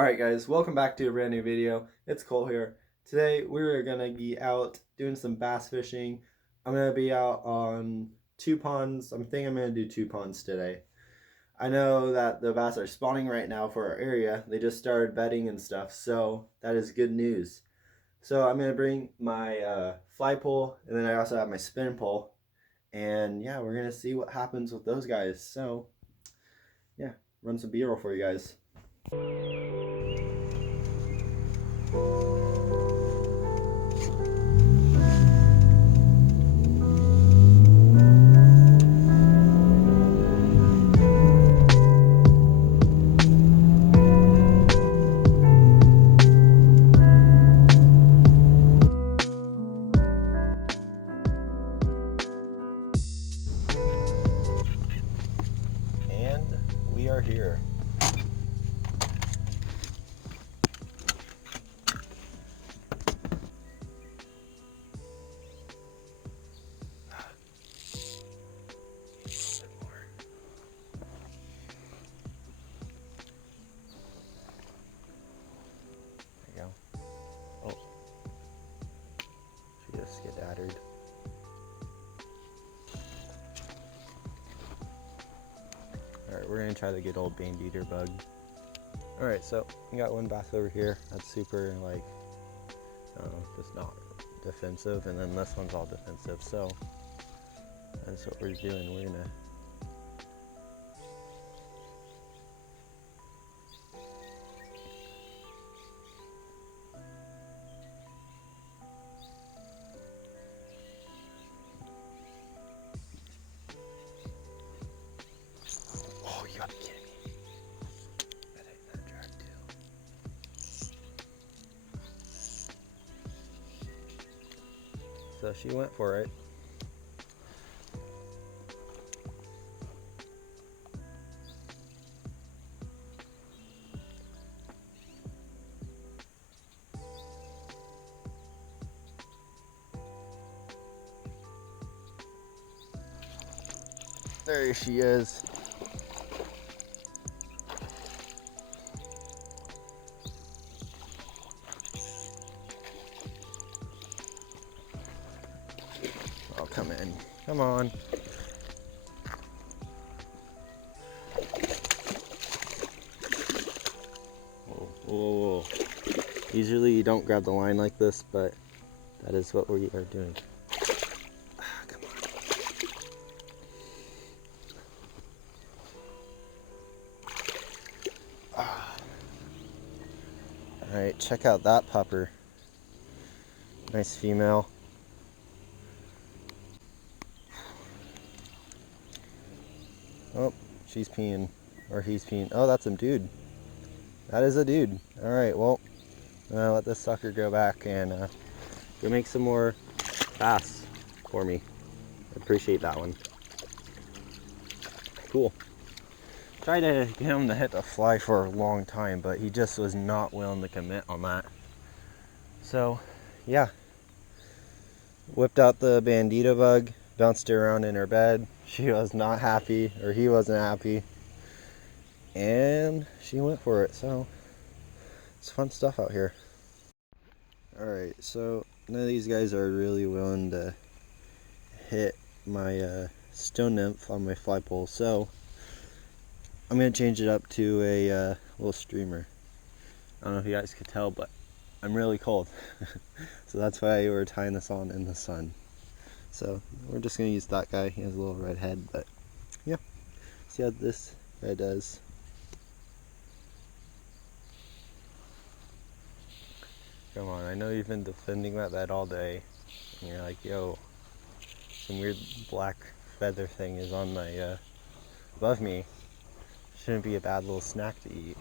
Alright guys, welcome back to a brand new video. It's Cole here. Today we're going to be out doing some bass fishing. I'm going to be out on 2 ponds. I'm going to do 2 ponds today. I know that the bass are spawning right now for our area. They just started bedding and stuff, so that is good news. So I'm going to bring my fly pole, and then I also have my spin pole. And yeah, we're going to see what happens with those guys. So yeah, run some B-roll for you guys. And we are here. Oh, she just skedadded. Alright, we're gonna try the good old bandito bug. Alright, so we got one bass over here that's super, like, I don't know, just not defensive, and then this one's all defensive, so that's what we're doing. We're gonna oh, you gotta be kidding me. I think that dragged too. So she went for it. There she is. Oh, come in. Come on. Whoa, whoa, whoa. Usually you don't grab the line like this, but that is what we are doing. Come on. Alright, check out that pupper. Nice female. Oh, she's peeing. Or he's peeing. Oh, that's a dude. That is a dude. Alright, well, I'm gonna let this sucker go back and go make some more bass for me. I appreciate that one. Cool. Tried to get him to hit the fly for a long time, but he just was not willing to commit on that. So, yeah. Whipped out the bandito bug, bounced her around in her bed. She was not happy, or he wasn't happy. And she went for it, so it's fun stuff out here. Alright, so none of these guys are really willing to hit my stone nymph on my fly pole, so I'm going to change it up to a little streamer. I don't know if you guys could tell, but I'm really cold. So that's why we're tying this on in the sun. So we're just going to use that guy. He has a little red head, but yeah. See how this guy does. Come on, I know you've been defending that bed all day. And you're like, yo, some weird black feather thing is on my, above me. Shouldn't be a bad little snack to eat.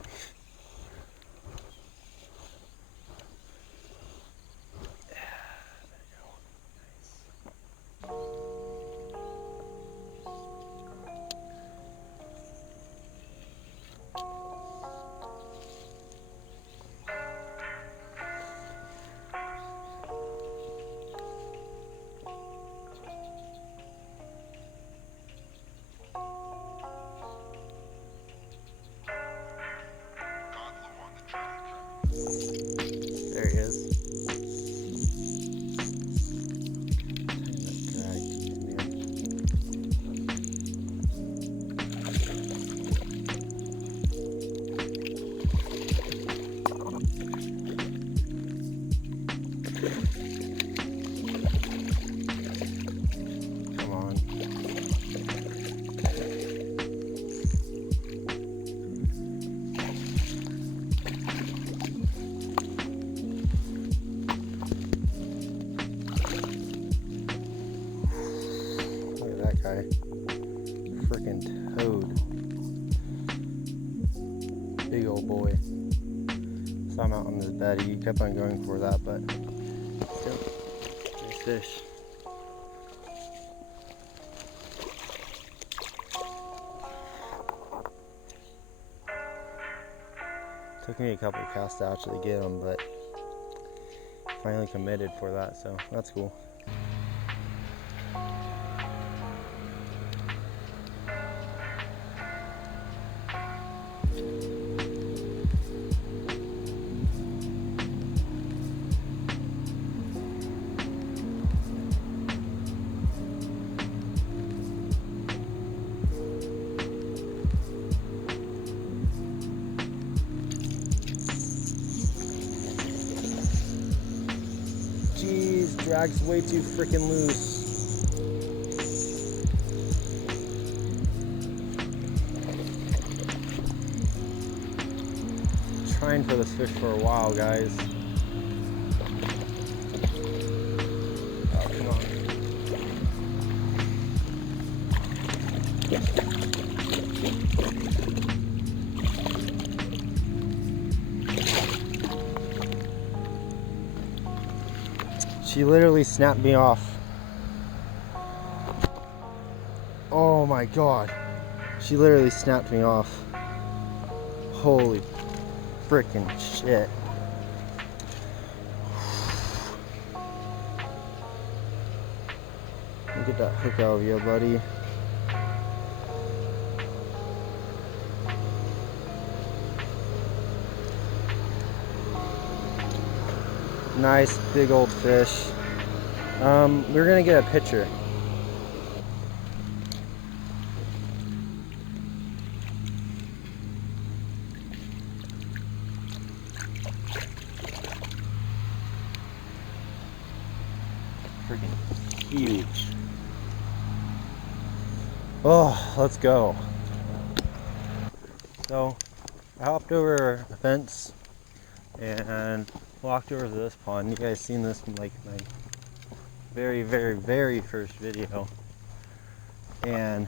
There he is. Come on. Look at that guy. Freaking toad. Big old boy. Saw him out on his bed. He kept on going for that, but still, nice fish. Took me a couple of casts to actually get him, but finally committed for that, so that's cool. Jeez, drag's way too freaking loose. Trying for this fish for a while, guys. Oh, come on. She literally snapped me off. Oh my god. She literally snapped me off. Holy freaking shit. Get that hook out of you, buddy. Nice big old fish. We're gonna get a picture. Freaking huge. Oh, let's go. So I hopped over a fence and walked over to this pond. You guys seen this in like my very first video, and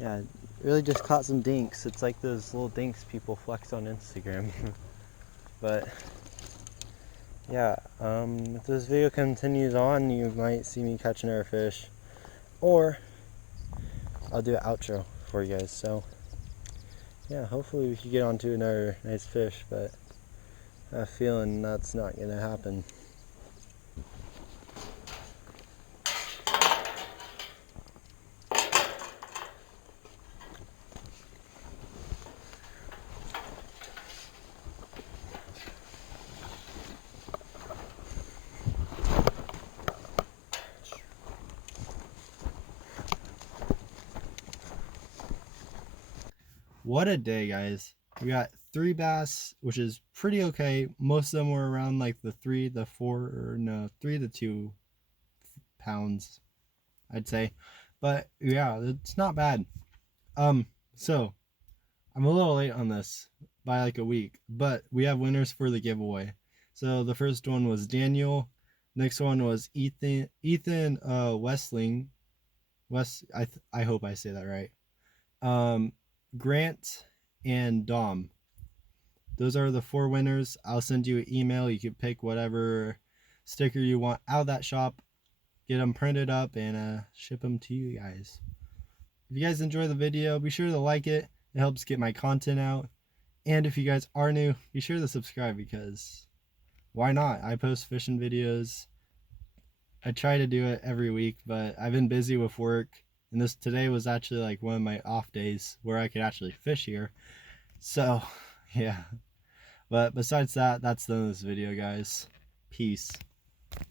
yeah, really just caught some dinks. It's like those little dinks people flex on Instagram. But yeah, if this video continues on, you might see me catch another fish, or I'll do an outro for you guys. So yeah, hopefully we can get onto another nice fish, but I have a feeling that's not gonna happen. What a day, guys. We got 3 bass, which is pretty okay. Most of them were around like the 3 to 2 pounds, I'd say. But yeah, it's not bad. So I'm a little late on this by like a week, but we have winners for the giveaway. So the first one was Daniel. Next one was Ethan Westling. I hope I say that right. Grant and Dom. Those are the 4 winners. I'll send you an email. You can pick whatever sticker you want out of that shop, get them printed up, and ship them to you guys. If you guys enjoy the video, be sure to like it. It helps get my content out. And if you guys are new, be sure to subscribe, because why not? I post fishing videos. I try to do it every week, but I've been busy with work. And today was actually like one of my off days where I could actually fish here. So, yeah. But besides that, that's the end of this video, guys. Peace.